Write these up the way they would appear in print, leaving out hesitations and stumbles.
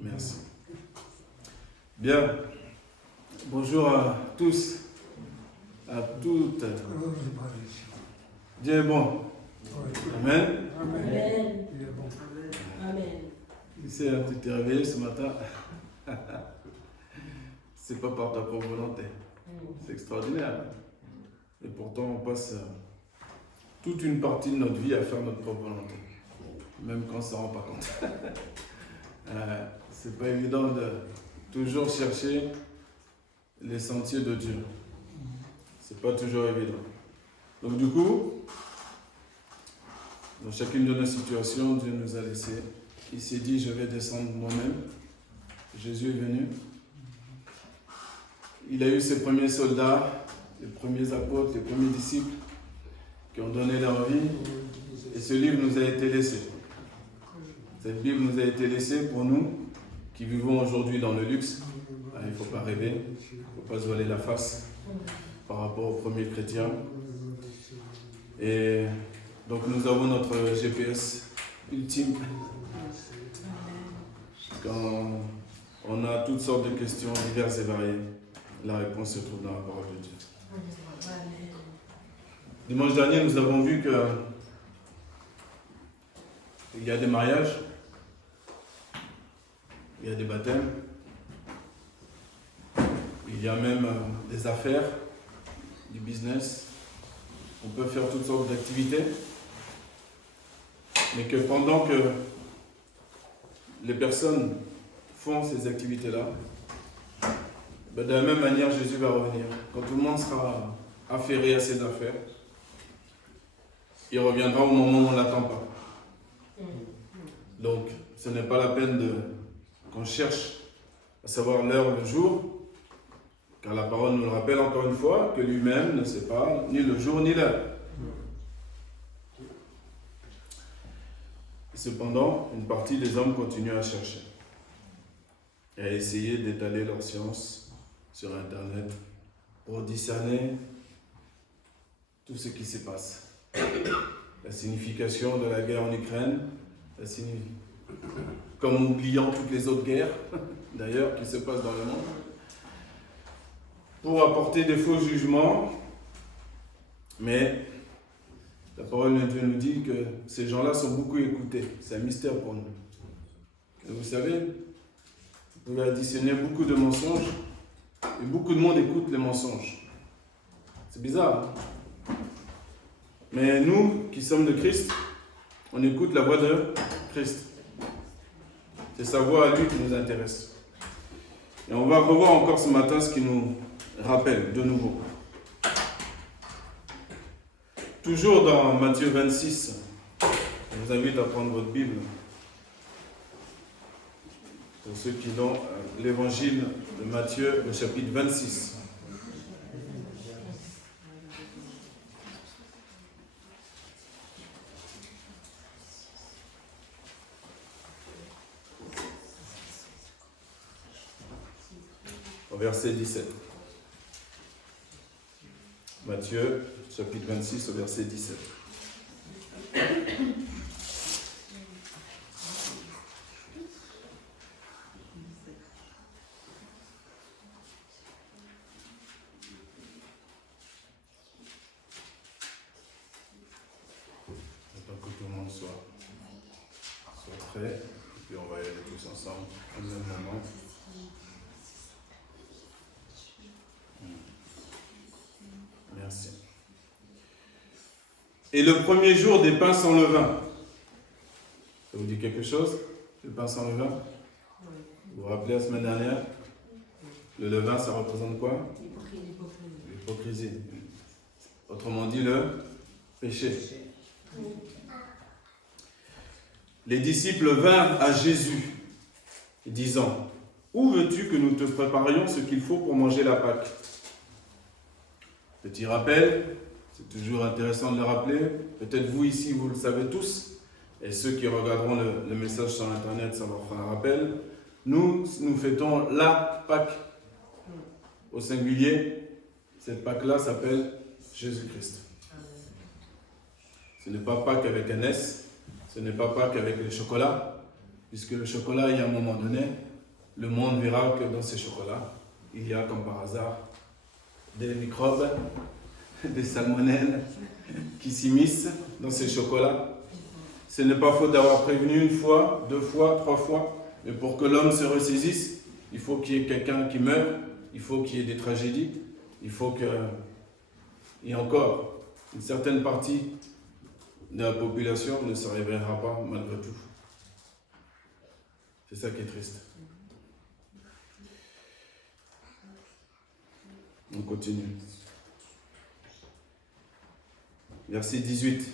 Merci. Bien. Bonjour à tous, à toutes. Dieu est bon. Amen. Amen. Amen. Tu sais, tu t'es réveillé ce matin. C'est pas par ta propre volonté. C'est extraordinaire. Et pourtant, on passe toute une partie de notre vie à faire notre propre volonté. Même quand on ne s'en rend pas compte. C'est pas évident de toujours chercher les sentiers de Dieu. C'est pas toujours évident. Donc du coup, dans chacune de nos situations, Dieu nous a laissés. Il s'est dit, je vais descendre moi-même. Jésus est venu. Il a eu ses premiers soldats, les premiers apôtres, les premiers disciples qui ont donné leur vie. Et ce livre nous a été laissé. Cette Bible nous a été laissée pour nous qui vivons aujourd'hui dans le luxe. Il ne faut pas rêver, il ne faut pas se voiler la face par rapport aux premiers chrétiens. Et donc nous avons notre GPS ultime. Quand on a toutes sortes de questions diverses et variées, la réponse se trouve dans la parole de Dieu. Dimanche dernier, nous avons vu que il y a des mariages, il y a des baptêmes, il y a même des affaires, du business. On peut faire toutes sortes d'activités, mais que pendant que les personnes font ces activités-là, de la même manière, Jésus va revenir. Quand tout le monde sera affairé à ses affaires, il reviendra au moment où on ne l'attend pas. Donc, ce n'est pas la peine qu'on cherche à savoir l'heure, le jour, car la parole nous le rappelle encore une fois, que lui-même ne sait pas ni le jour ni l'heure. Cependant, une partie des hommes continue à chercher et à essayer d'étaler leur science sur Internet pour discerner tout ce qui se passe. La signification de la guerre en Ukraine, comme oubliant toutes les autres guerres, d'ailleurs, qui se passent dans le monde, pour apporter des faux jugements, mais la parole de Dieu nous dit que ces gens-là sont beaucoup écoutés. C'est un mystère pour nous. Et vous savez, vous pouvez additionner beaucoup de mensonges, et beaucoup de monde écoute les mensonges. C'est bizarre, hein? Mais nous, qui sommes de Christ, on écoute la voix de Christ. C'est sa voix à lui qui nous intéresse. Et on va revoir encore ce matin ce qui nous rappelle de nouveau. Toujours dans Matthieu 26, je vous invite à prendre votre Bible. Pour ceux qui l'ont, l'évangile de Matthieu, le chapitre 26. Au verset 17. Matthieu, chapitre 26, au verset 17. J'attends que tout le monde soit prêt, et puis on va y aller tous ensemble au même moment. Merci. Et le premier jour des pains sans levain. Ça vous dit quelque chose? Le pain sans levain? Vous vous rappelez la semaine dernière? Le levain, ça représente quoi? L'hypocrisie. Autrement dit, le péché. Les disciples vinrent à Jésus, disant, « Où veux-tu que nous te préparions ce qu'il faut pour manger la Pâque ?» Petit rappel, c'est toujours intéressant de le rappeler. Peut-être vous ici, vous le savez tous. Et ceux qui regarderont le message sur Internet, ça leur fera un rappel. Nous fêtons la Pâque. Au singulier, cette Pâque-là s'appelle Jésus-Christ. Ce n'est pas Pâques avec un S. Ce n'est pas Pâques avec le chocolat. Puisque le chocolat, il y a un moment donné, le monde verra que dans ces chocolats, il y a comme par hasard des microbes, des salmonelles qui s'immiscent dans ces chocolats. Ce n'est pas faute d'avoir prévenu une fois, 2 fois, 3 fois, mais pour que l'homme se ressaisisse, il faut qu'il y ait quelqu'un qui meure, il faut qu'il y ait des tragédies, il faut que... Et encore, une certaine partie de la population ne se réveillera pas malgré tout. C'est ça qui est triste. On continue. Verset 18.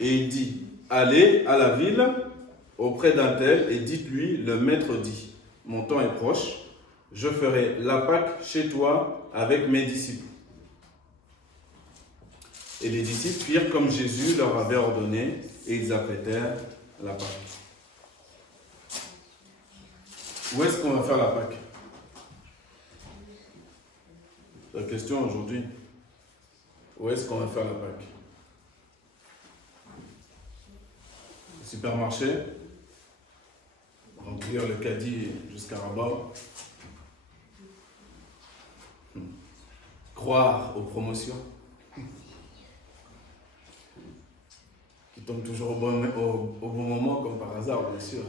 Et il dit, allez à la ville auprès d'un tel et dites-lui, le maître dit, mon temps est proche, je ferai la Pâque chez toi avec mes disciples. Et les disciples firent comme Jésus leur avait ordonné et ils apprêtèrent la Pâque. Où est-ce qu'on va faire la Pâque? La question aujourd'hui, où est-ce qu'on va faire la Pâque? Au supermarché, remplir le caddie jusqu'à Rabat, croire aux promotions, qui tombent toujours au bon moment, comme par hasard, bien sûr.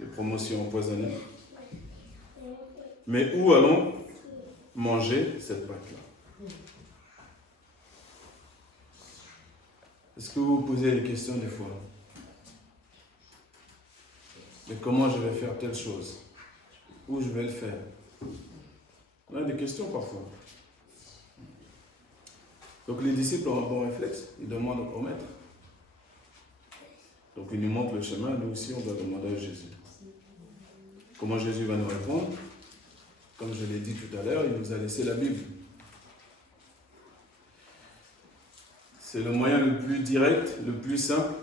Les promotions empoisonnées. Mais où allons manger cette Pâque-là? Est-ce que vous vous posez des questions des fois? Mais comment je vais faire telle chose? Où je vais le faire? On a des questions parfois. Donc les disciples ont un bon réflexe. Ils demandent au maître. Donc il nous montre le chemin. Nous aussi, on doit demander à Jésus. Comment Jésus va nous répondre? Comme je l'ai dit tout à l'heure, il nous a laissé la Bible. C'est le moyen le plus direct, le plus simple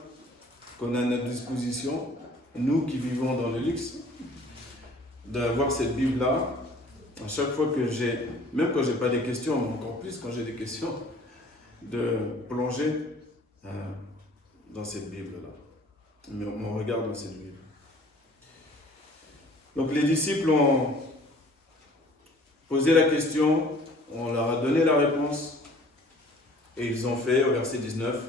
qu'on a à notre disposition, nous qui vivons dans le luxe, d'avoir cette Bible-là. À chaque fois que j'ai, même quand je n'ai pas des questions, mais encore plus quand j'ai des questions, de plonger dans cette Bible-là. Mon regard dans cette Bible. Donc les disciples ont posé la question, on leur a donné la réponse, et ils ont fait, au verset 19,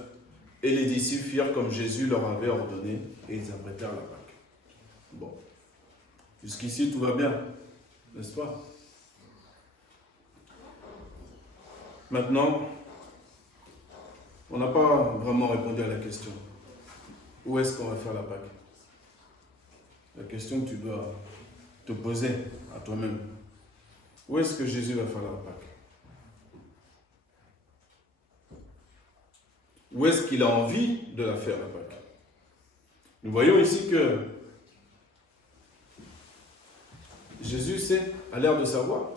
et les disciples firent comme Jésus leur avait ordonné, et ils apprêtèrent la Pâque. Bon, jusqu'ici tout va bien, n'est-ce pas? Maintenant, on n'a pas vraiment répondu à la question. Où est-ce qu'on va faire la Pâque? La question que tu dois te poser à toi-même. Où est-ce que Jésus va faire la Pâque? Où est-ce qu'il a envie de la faire, la Pâque? Nous voyons ici que Jésus a l'air de savoir.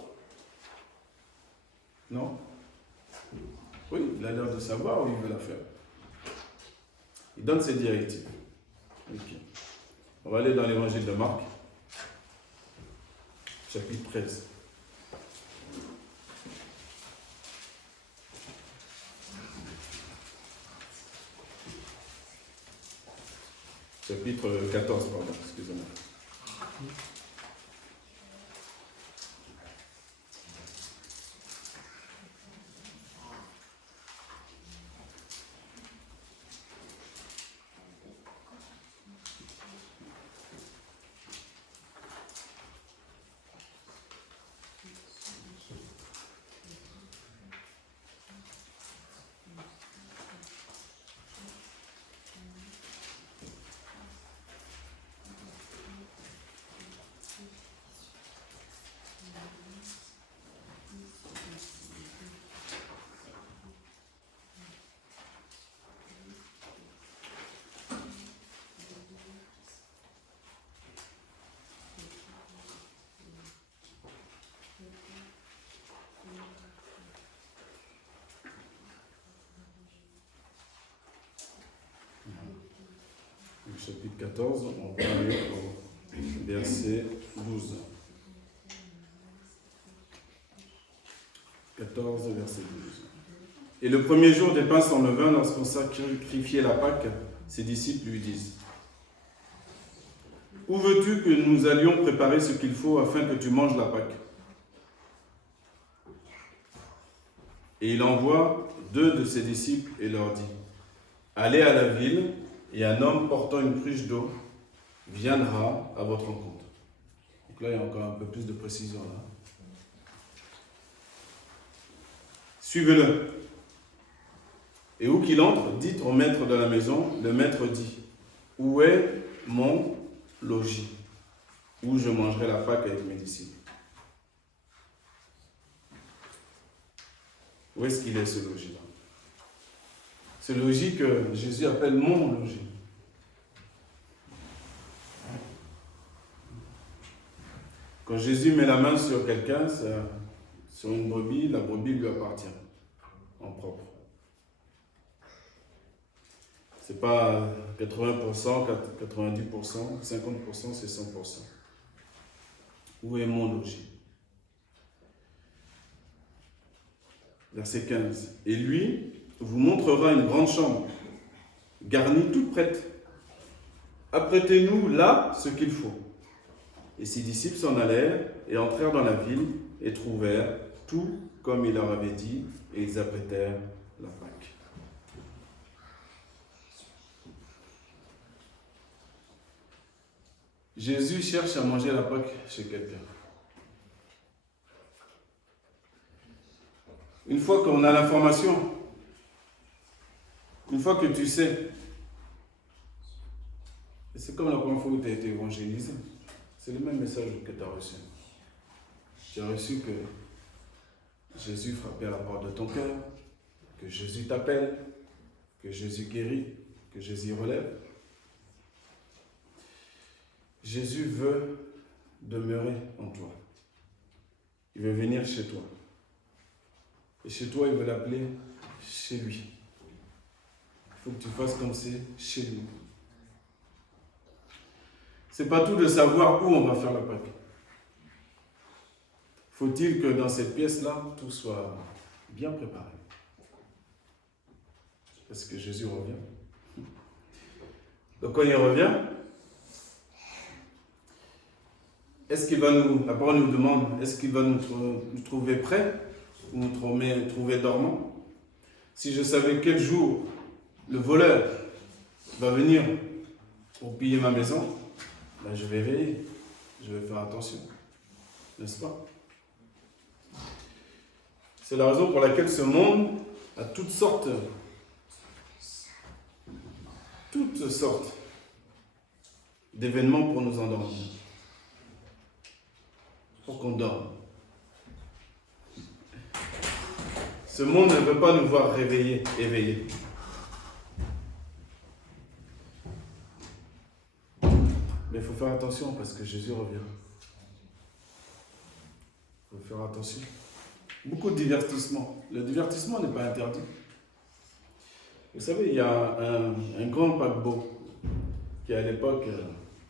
Non? Oui, il a l'air de savoir où il veut la faire. Il donne ses directives. Okay. On va aller dans l'évangile de Marc, chapitre 13. Chapitre 14, pardon, excusez-moi. Chapitre 14, on va aller au verset 12. 14, verset 12. Et le premier jour des pains sans levain, lorsqu'on sacrifiait la Pâque, ses disciples lui disent, où veux-tu que nous allions préparer ce qu'il faut afin que tu manges la Pâque? Et il envoie 2 de ses disciples et leur dit, allez à la ville, et un homme portant une cruche d'eau viendra à votre rencontre. Donc là, il y a encore un peu plus de précision là. Suivez-le. Et où qu'il entre, dites au maître de la maison, le maître dit, où est mon logis, où je mangerai la Pâque avec mes disciples? Où est-ce qu'il est ce logis-là? Ce logis que Jésus appelle mon logis. Quand Jésus met la main sur quelqu'un, sur une brebis, la brebis lui appartient en propre. C'est pas 80%, 90%, 50%, c'est 100%. Où est mon logis? Verset 15. Et lui vous montrera une grande chambre, garnie toute prête. Apprêtez-nous là ce qu'il faut. Et ses disciples s'en allèrent et entrèrent dans la ville et trouvèrent tout comme il leur avait dit, et ils apprêtèrent la Pâque. Jésus cherche à manger la Pâque chez quelqu'un. Une fois qu'on a l'information, une fois que tu sais, et c'est comme la première fois où tu as été évangélisé, c'est le même message que tu as reçu. Tu as reçu que Jésus frappait à la porte de ton cœur, que Jésus t'appelle, que Jésus guérit, que Jésus relève. Jésus veut demeurer en toi. Il veut venir chez toi. Et chez toi, il veut l'appeler chez lui. Il faut que tu fasses comme c'est chez lui. C'est pas tout de savoir où on va faire la Pâque. Faut-il que dans cette pièce-là, tout soit bien préparé. Parce que Jésus revient. Donc quand il revient, est-ce qu'il va la parole nous demande, est-ce qu'il va nous trouver prêts ou nous trouver dormants? Si je savais quel jour le voleur va venir pour piller ma maison, ben je vais veiller, je vais faire attention, n'est-ce pas? C'est la raison pour laquelle ce monde a toutes sortes d'événements pour nous endormir, pour qu'on dorme. Ce monde ne veut pas nous voir réveillés, éveillés. Mais il faut faire attention parce que Jésus revient. Il faut faire attention. Beaucoup de divertissement. Le divertissement n'est pas interdit. Vous savez, il y a un grand paquebot qui à l'époque,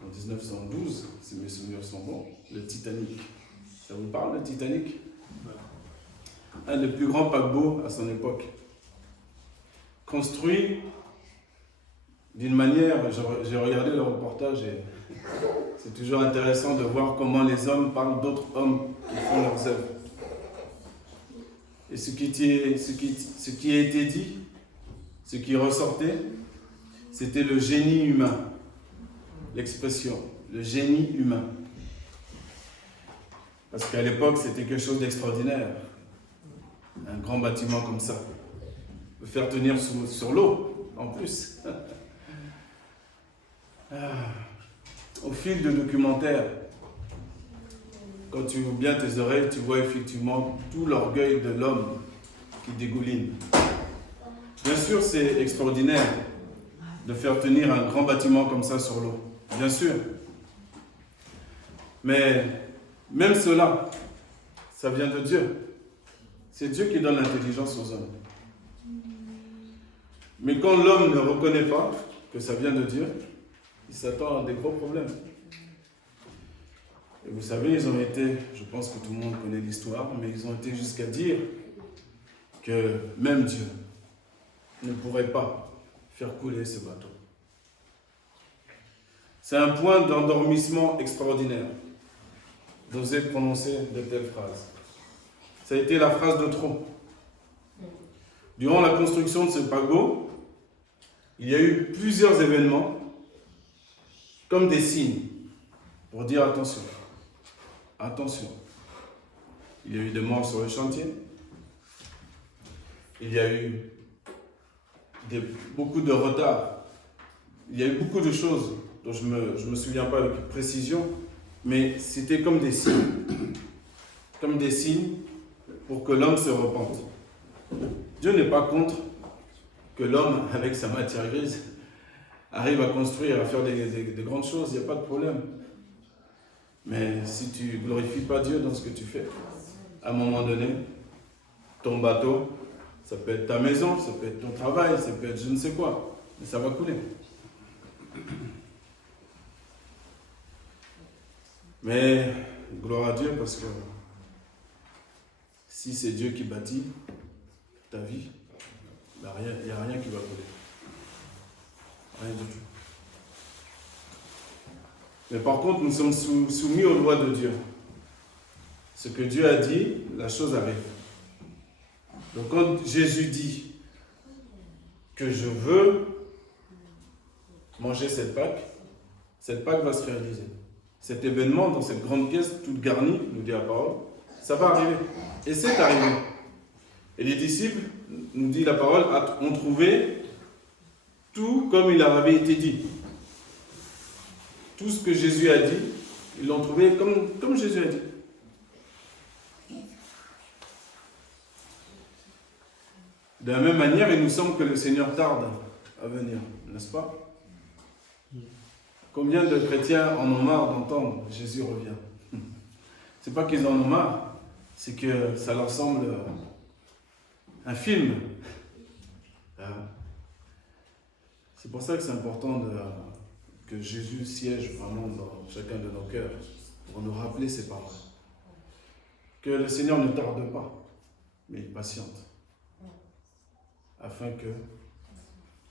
en 1912, si mes souvenirs sont bons, le Titanic. Ça vous parle, le Titanic? Un des plus grands paquebots à son époque. Construit d'une manière, j'ai regardé le reportage et c'est toujours intéressant de voir comment les hommes parlent d'autres hommes qui font leurs œuvres. Et ce qui a été dit, ce qui ressortait, c'était le génie humain. L'expression, le génie humain. Parce qu'à l'époque, c'était quelque chose d'extraordinaire. Un grand bâtiment comme ça. Le faire tenir sur l'eau, en plus. Au fil de documentaires, quand tu ouvres bien tes oreilles, tu vois effectivement tout l'orgueil de l'homme qui dégouline. Bien sûr, c'est extraordinaire de faire tenir un grand bâtiment comme ça sur l'eau. Bien sûr. Mais même cela, ça vient de Dieu. C'est Dieu qui donne l'intelligence aux hommes. Mais quand l'homme ne reconnaît pas que ça vient de Dieu, il s'attend à des gros problèmes. Et vous savez, ils ont été, je pense que tout le monde connaît l'histoire, mais ils ont été jusqu'à dire que même Dieu ne pourrait pas faire couler ce bateau. C'est un point d'endormissement extraordinaire d'oser prononcer de telles phrases. Ça a été la phrase de trop. Durant la construction de ce paquebot, il y a eu plusieurs événements comme des signes pour dire attention. Attention. Il y a eu des morts sur le chantier. Il y a eu beaucoup de retard. Il y a eu beaucoup de choses dont je ne me souviens pas avec précision, mais c'était comme des signes. Comme des signes pour que l'homme se repente. Dieu n'est pas contre que l'homme, avec sa matière grise, arrive à construire, à faire des grandes choses, il n'y a pas de problème. Mais si tu ne glorifies pas Dieu dans ce que tu fais, à un moment donné, ton bateau, ça peut être ta maison, ça peut être ton travail, ça peut être je ne sais quoi, mais ça va couler. Mais gloire à Dieu parce que si c'est Dieu qui bâtit ta vie, il n'y a rien qui va couler. Rien du tout. Mais par contre, nous sommes soumis aux lois de Dieu. Ce que Dieu a dit, la chose arrive. Donc quand Jésus dit que je veux manger cette Pâque va se réaliser. Cet événement dans cette grande caisse toute garnie, nous dit la parole, ça va arriver. Et c'est arrivé. Et les disciples, nous dit la parole, ont trouvé tout comme il avait été dit. Tout ce que Jésus a dit, ils l'ont trouvé comme Jésus a dit. De la même manière, il nous semble que le Seigneur tarde à venir, n'est-ce pas? Combien de chrétiens en ont marre d'entendre Jésus revient? C'est pas qu'ils en ont marre, c'est que ça leur semble un film. C'est pour ça que c'est important que Jésus siège vraiment dans chacun de nos cœurs pour nous rappeler ses paroles. Que le Seigneur ne tarde pas, mais il patiente afin que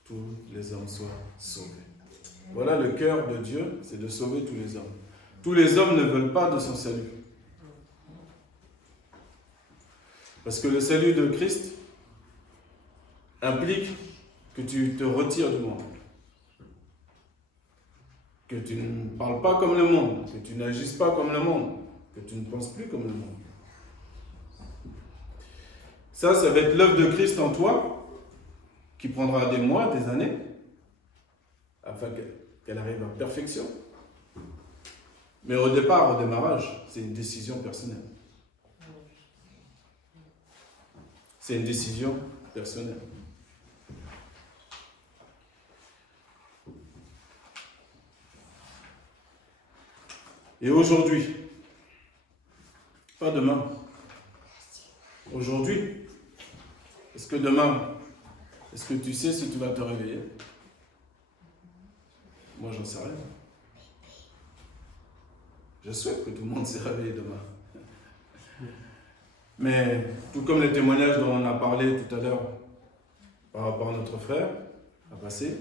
tous les hommes soient sauvés. Voilà le cœur de Dieu, c'est de sauver tous les hommes. Tous les hommes ne veulent pas de son salut. Parce que le salut de Christ implique que tu te retires du monde. Que tu ne parles pas comme le monde, que tu n'agisses pas comme le monde, que tu ne penses plus comme le monde. Ça va être l'œuvre de Christ en toi, qui prendra des mois, des années, afin qu'elle arrive à perfection. Mais au départ, au démarrage, c'est une décision personnelle. C'est une décision personnelle. Et aujourd'hui, pas demain, aujourd'hui, est-ce que demain, est-ce que tu sais si tu vas te réveiller? Moi, j'en sais rien. Je souhaite que tout le monde s'est réveillé demain. Mais tout comme les témoignages dont on a parlé tout à l'heure par rapport à notre frère, à passer,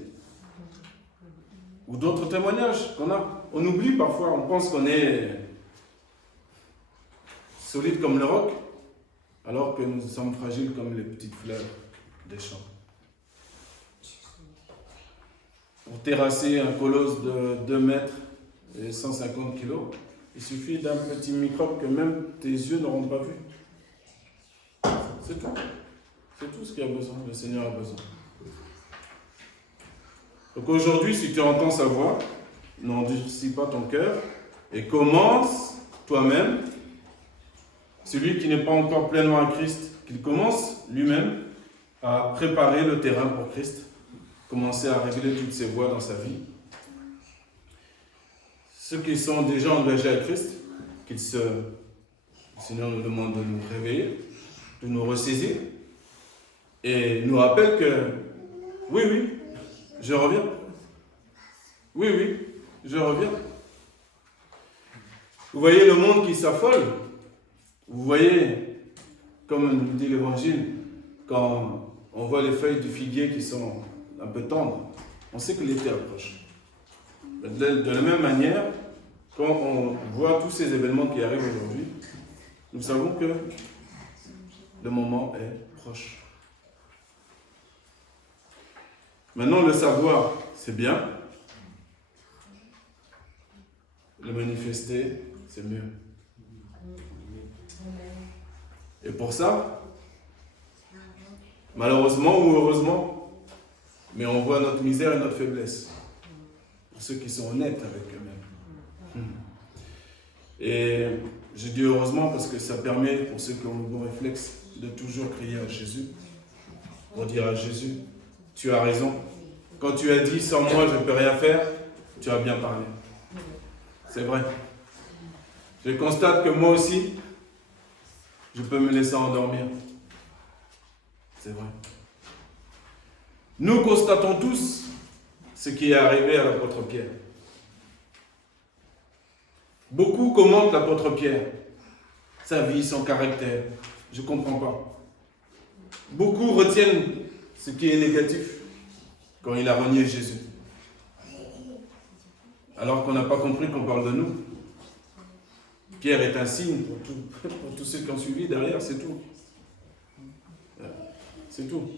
ou d'autres témoignages qu'on a. On oublie parfois, on pense qu'on est solide comme le roc, alors que nous sommes fragiles comme les petites fleurs des champs. Pour terrasser un colosse de 2 mètres et 150 kilos, il suffit d'un petit microbe que même tes yeux n'auront pas vu. C'est tout. C'est tout ce qu'il y a besoin, le Seigneur a besoin. Donc aujourd'hui, si tu entends sa voix, n'endurcis pas ton cœur et commence toi-même, celui qui n'est pas encore pleinement à Christ, qu'il commence lui-même à préparer le terrain pour Christ, commencer à régler toutes ses voies dans sa vie. Ceux qui sont déjà engagés à Christ, le Seigneur nous demande de nous réveiller, de nous ressaisir et nous rappelle que oui, je reviens. Oui, je reviens. Vous voyez le monde qui s'affole. Vous voyez, comme nous dit l'Évangile, quand on voit les feuilles du figuier qui sont un peu tendres, on sait que l'été approche. De la même manière, quand on voit tous ces événements qui arrivent aujourd'hui, nous savons que le moment est proche. Maintenant, le savoir, c'est bien. Le manifester, c'est mieux. Et pour ça, malheureusement ou heureusement, mais on voit notre misère et notre faiblesse. Pour ceux qui sont honnêtes avec eux-mêmes. Et je dis heureusement parce que ça permet, pour ceux qui ont le bon réflexe, de toujours crier à Jésus. Pour dire à Jésus, tu as raison. Quand tu as dit, sans moi, je ne peux rien faire, tu as bien parlé. C'est vrai. Je constate que moi aussi, je peux me laisser endormir. C'est vrai. Nous constatons tous ce qui est arrivé à l'apôtre Pierre. Beaucoup commentent l'apôtre Pierre, sa vie, son caractère. Je ne comprends pas. Beaucoup retiennent ce qui est négatif quand il a renié Jésus. Alors qu'on n'a pas compris qu'on parle de nous. Pierre est un signe pour tous ceux qui ont suivi derrière, c'est tout. C'est tout.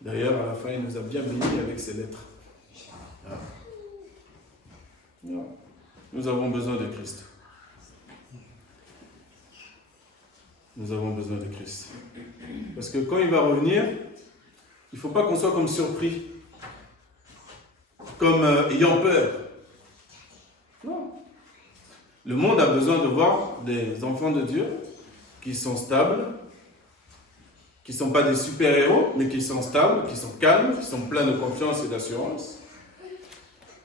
D'ailleurs, à la fin, il nous a bien bénis avec ses lettres. Nous avons besoin de Christ. Nous avons besoin de Christ. Parce que quand il va revenir, il ne faut pas qu'on soit comme surpris, comme ayant peur. Non. Le monde a besoin de voir des enfants de Dieu qui sont stables, qui ne sont pas des super-héros, mais qui sont stables, qui sont calmes, qui sont pleins de confiance et d'assurance,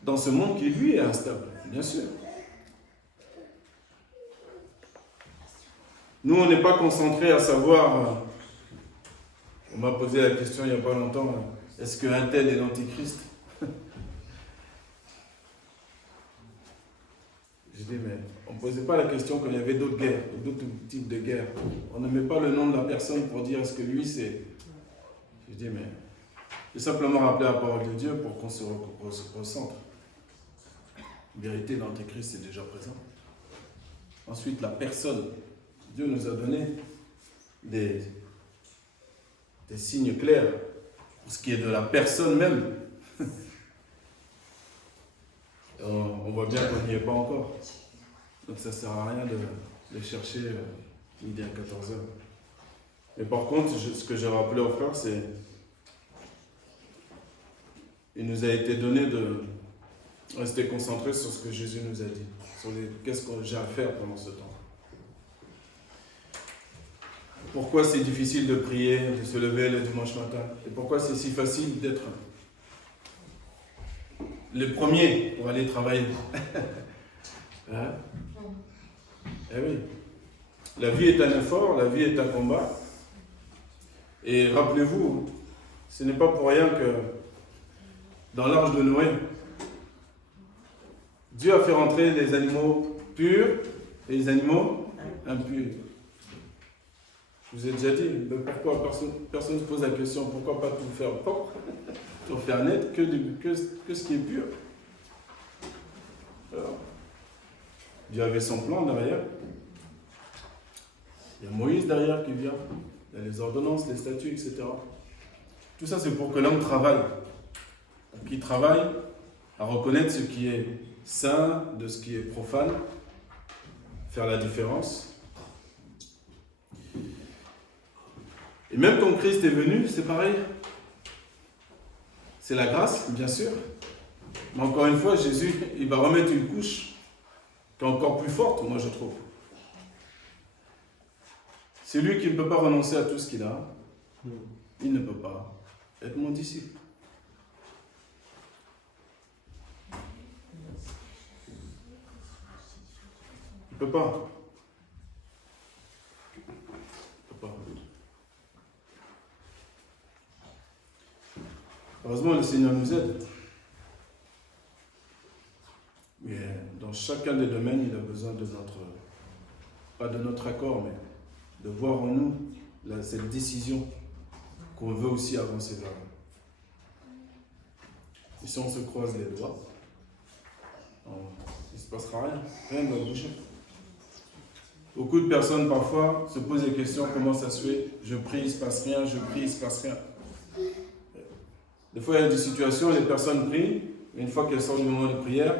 dans ce monde qui, lui, est instable, bien sûr. Nous, on n'est pas concentrés à savoir, on m'a posé la question il n'y a pas longtemps, est-ce qu'un tel est l'antichrist? Je dis, mais on ne posait pas la question quand il y avait d'autres guerres, d'autres types de guerres. On ne met pas le nom de la personne pour dire est-ce que lui c'est... Je dis, mais j'ai simplement rappelé la parole de Dieu pour qu'on se recentre. En vérité, l'antéchrist est déjà présent. Ensuite, la personne. Dieu nous a donné des signes clairs pour ce qui est de la personne même. On voit bien qu'on n'y est pas encore. Donc ça ne sert à rien de chercher midi à 14h. Mais par contre, ce que j'ai rappelé aux frères, c'est il nous a été donné de rester concentrés sur ce que Jésus nous a dit, sur qu'est-ce que j'ai à faire pendant ce temps. Pourquoi c'est difficile de prier, de se lever le dimanche matin? Et pourquoi c'est si facile d'être les premiers pour aller travailler? Hein? Eh oui. La vie est un effort, la vie est un combat. Et rappelez-vous, ce n'est pas pour rien que dans l'arche de Noé, Dieu a fait rentrer les animaux purs et les animaux impurs. Je vous ai déjà dit, mais pourquoi personne ne se pose la question, pourquoi pas tout faire propre, tout faire net, que ce qui est pur. Alors, Dieu avait son plan derrière. Il y a Moïse derrière qui vient. Il y a les ordonnances, les statuts, etc. Tout ça, c'est pour que l'homme travaille. Qu'il travaille à reconnaître ce qui est saint de ce qui est profane, faire la différence. Et même quand Christ est venu, c'est pareil. C'est la grâce, bien sûr. Mais encore une fois, Jésus, il va remettre une couche qui est encore plus forte, moi je trouve. C'est lui qui ne peut pas renoncer à tout ce qu'il a. Il ne peut pas être mon disciple. Il ne peut pas. Il ne peut pas. Heureusement, le Seigneur nous aide. Mais dans chacun des domaines, il a besoin de pas de notre accord, mais de voir en nous cette décision qu'on veut aussi avancer vers. Et si on se croise les doigts, il ne se passera rien. Rien ne va bouger. Beaucoup de personnes parfois se posent des questions, comment ça se fait? Je prie, il ne se passe rien, je prie, il ne se passe rien. Des fois, il y a des situations où les personnes prient, mais une fois qu'elles sortent du moment de prière,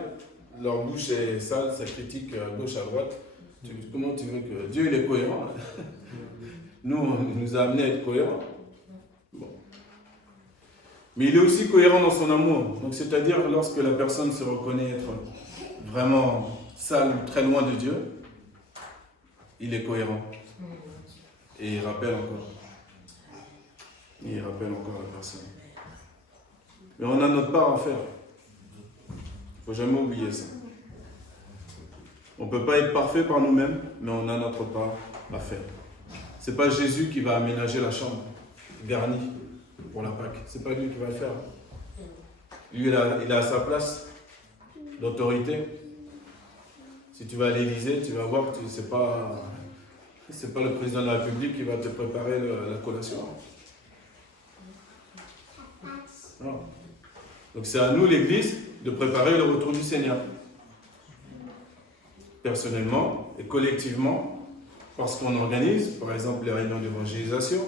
leur bouche est sale, ça critique à gauche, à droite. Comment tu veux que... Dieu, il est cohérent. Nous, il nous a amenés à être cohérents. Bon. Mais il est aussi cohérent dans son amour. Donc, c'est-à-dire, lorsque la personne se reconnaît être vraiment sale ou très loin de Dieu, il est cohérent. Et il rappelle encore. Il rappelle encore la personne. Mais on a notre part à faire. Il ne faut jamais oublier ça. On ne peut pas être parfait par nous-mêmes, mais on a notre part à faire. Ce n'est pas Jésus qui va aménager la chambre garnie pour la Pâque. Ce n'est pas lui qui va le faire. Lui, il a sa place d'autorité. Si tu vas à l'Élysée, tu vas voir que ce n'est pas le président de la République qui va te préparer la collation. Non. Donc c'est à nous, l'Église, de préparer le retour du Seigneur. Personnellement et collectivement, parce qu'on organise, par exemple, les réunions d'évangélisation,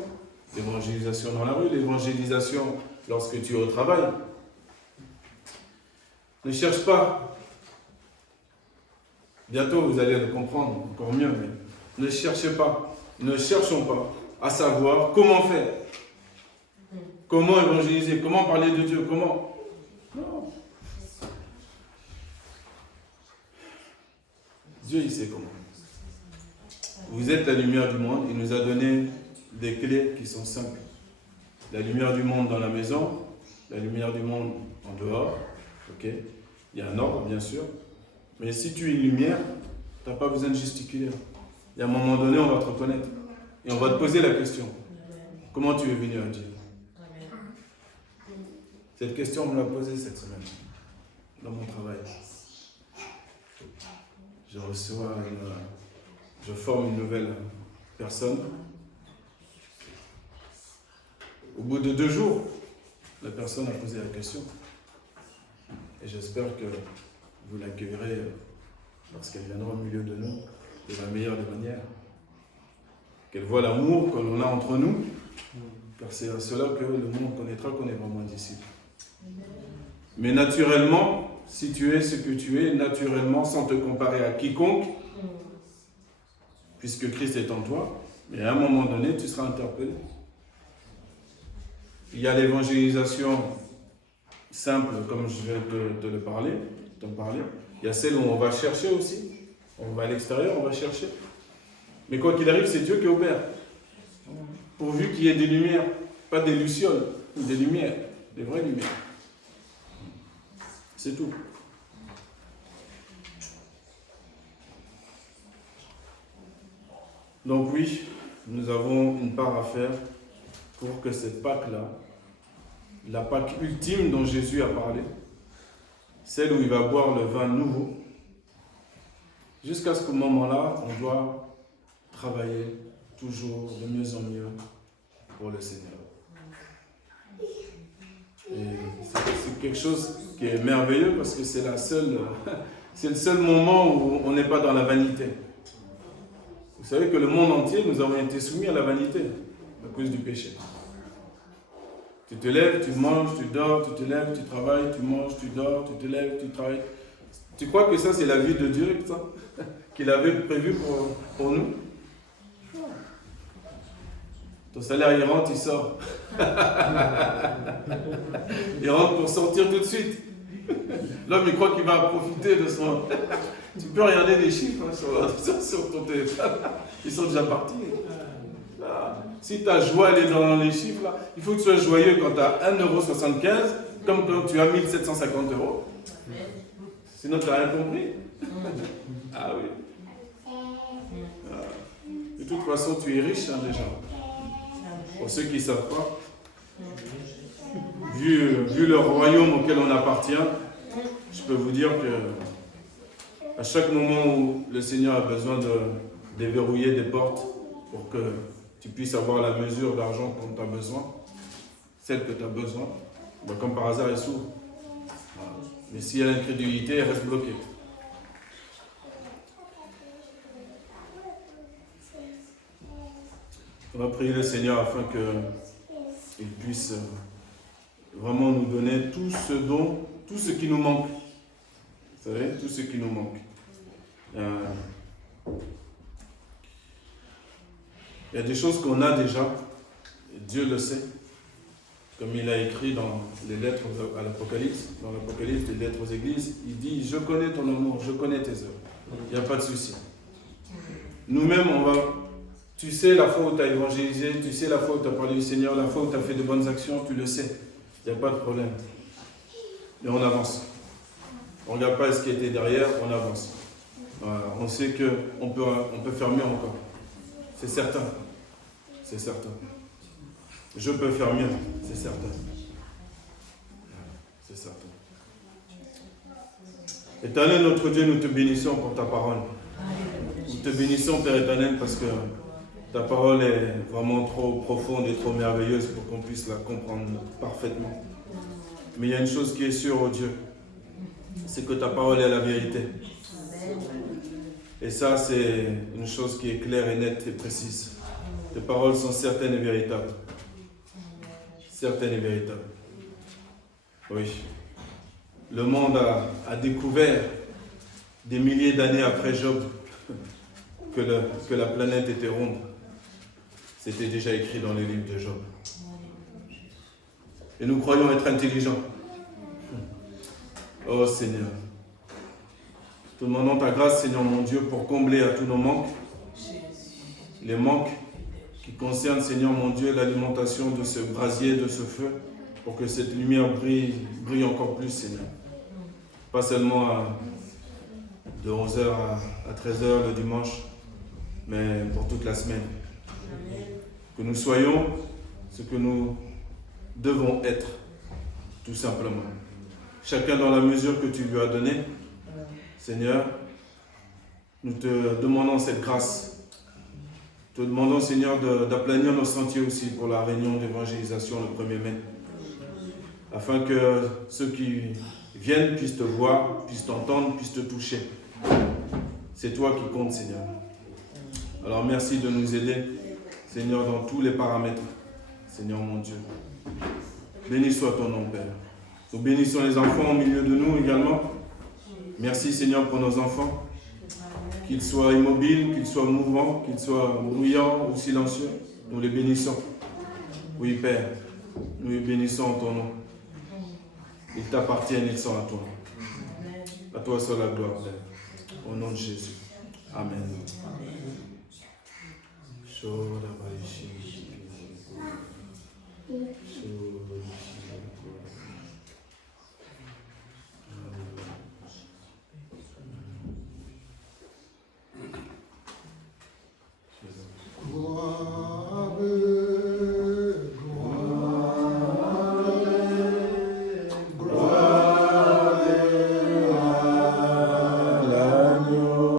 l'évangélisation dans la rue, l'évangélisation lorsque tu es au travail. Ne cherche pas. Bientôt, vous allez le comprendre encore mieux, mais ne cherchez pas, ne cherchons pas à savoir comment faire. Comment évangéliser, comment parler de Dieu, comment... Non. Dieu, il sait comment. Vous êtes la lumière du monde, il nous a donné des clés qui sont simples. La lumière du monde dans la maison, la lumière du monde en dehors, ok? Il y a un ordre, bien sûr. Mais si tu es une lumière, tu n'as pas besoin de gesticuler. Et à un moment donné, on va te reconnaître. Et on va te poser la question. Comment tu es venu à Dieu? Cette question, on me l'a posée cette semaine, dans mon travail. Je forme une nouvelle personne. Au bout de 2 jours, la personne a posé la question. Et j'espère que vous l'accueillerez lorsqu'elle viendra au milieu de nous, de la meilleure des manières. Qu'elle voit l'amour que l'on a entre nous, car c'est à cela que le monde connaîtra qu'on est vraiment disciples. Mais naturellement, si tu es ce que tu es, naturellement, sans te comparer à quiconque, puisque Christ est en toi, mais à un moment donné, tu seras interpellé. Il y a l'évangélisation simple, comme je viens de te parler. Il y a celle où on va chercher aussi. On va à l'extérieur, on va chercher. Mais quoi qu'il arrive, c'est Dieu qui opère. Pourvu qu'il y ait des lumières, pas des lucioles, des lumières, des vraies lumières. C'est tout. Donc oui, nous avons une part à faire pour que cette Pâque-là, la Pâque ultime dont Jésus a parlé, celle où il va boire le vin nouveau, jusqu'à ce moment-là, on doit travailler toujours de mieux en mieux pour le Seigneur. Et c'est quelque chose qui est merveilleux parce que c'est le seul moment où on n'est pas dans la vanité. Vous savez que le monde entier, nous avons été soumis à la vanité à cause du péché. Tu te lèves, tu manges, tu dors, tu te lèves, tu travailles, tu manges, tu dors, tu te lèves, tu travailles. Tu crois que ça c'est la vie de Dieu, ça qu'il avait prévu pour nous? Ton salaire, il rentre, il sort. Il rentre pour sortir tout de suite. L'homme, il croit qu'il va profiter de son... Tu peux regarder les chiffres sur ton téléphone. Ils sont déjà partis. Là. Si ta joie elle est dans les chiffres, là, il faut que tu sois joyeux quand tu as 1,75 €, comme quand tu as 1 750 €. Sinon, tu n'as rien compris. Ah oui. De toute façon, tu es riche déjà. Pour ceux qui ne savent pas, vu le royaume auquel on appartient, je peux vous dire que à chaque moment où le Seigneur a besoin de déverrouiller des portes pour que tu puisses avoir la mesure d'argent dont tu as besoin, celle que tu as besoin, comme par hasard, elle s'ouvre. Mais s'il y a l'incrédulité, elle reste bloquée. On va prier le Seigneur afin qu'il puisse vraiment nous donner tout ce qui nous manque. Vous savez, tout ce qui nous manque. Il y a des choses qu'on a déjà, et Dieu le sait, comme il a écrit dans les lettres à l'Apocalypse, dans l'Apocalypse des lettres aux églises, il dit « Je connais ton amour, je connais tes œuvres. » Il n'y a pas de souci. Nous-mêmes, tu sais la fois où tu as évangélisé, tu sais la fois où tu as parlé du Seigneur, la fois où tu as fait de bonnes actions, tu le sais. Il n'y a pas de problème. Mais on avance. On ne regarde pas ce qui était derrière, on avance. Voilà. On sait qu'on peut faire mieux encore. C'est certain. C'est certain. Je peux faire mieux, c'est certain. C'est certain. Éternel notre Dieu, nous te bénissons pour ta parole. Nous te bénissons, Père éternel, parce que ta parole est vraiment trop profonde et trop merveilleuse pour qu'on puisse la comprendre parfaitement. Mais il y a une chose qui est sûre, oh Dieu, c'est que ta parole est la vérité. Et ça, c'est une chose qui est claire et nette et précise. Tes paroles sont certaines et véritables. Certaines et véritables. Oui. Le monde a découvert des milliers d'années après Job que la planète était ronde. C'était déjà écrit dans les livres de Job. Et nous croyons être intelligents. Oh Seigneur. Te demandons ta grâce, Seigneur mon Dieu, pour combler à tous nos manques. Les manques qui concernent, Seigneur mon Dieu, l'alimentation de ce brasier, de ce feu, pour que cette lumière brille encore plus, Seigneur. Pas seulement de 11h à 13h le dimanche, mais pour toute la semaine. Que nous soyons ce que nous devons être, tout simplement. Chacun dans la mesure que tu lui as donnée, Seigneur, nous te demandons cette grâce. Te demandons, Seigneur, d'aplanir nos sentiers aussi pour la réunion d'évangélisation le 1er mai. Afin que ceux qui viennent puissent te voir, puissent t'entendre, puissent te toucher. C'est toi qui comptes, Seigneur. Alors merci de nous aider, Seigneur, dans tous les paramètres. Seigneur mon Dieu. Béni soit ton nom, Père. Nous bénissons les enfants au milieu de nous également. Merci, Seigneur, pour nos enfants. Qu'ils soient immobiles, qu'ils soient mouvants, qu'ils soient bruyants ou silencieux. Nous les bénissons. Oui, Père, nous les bénissons en ton nom. Ils t'appartiennent, ils sont à toi. À toi seul la gloire, Père. Au nom de Jésus. Amen. Amen.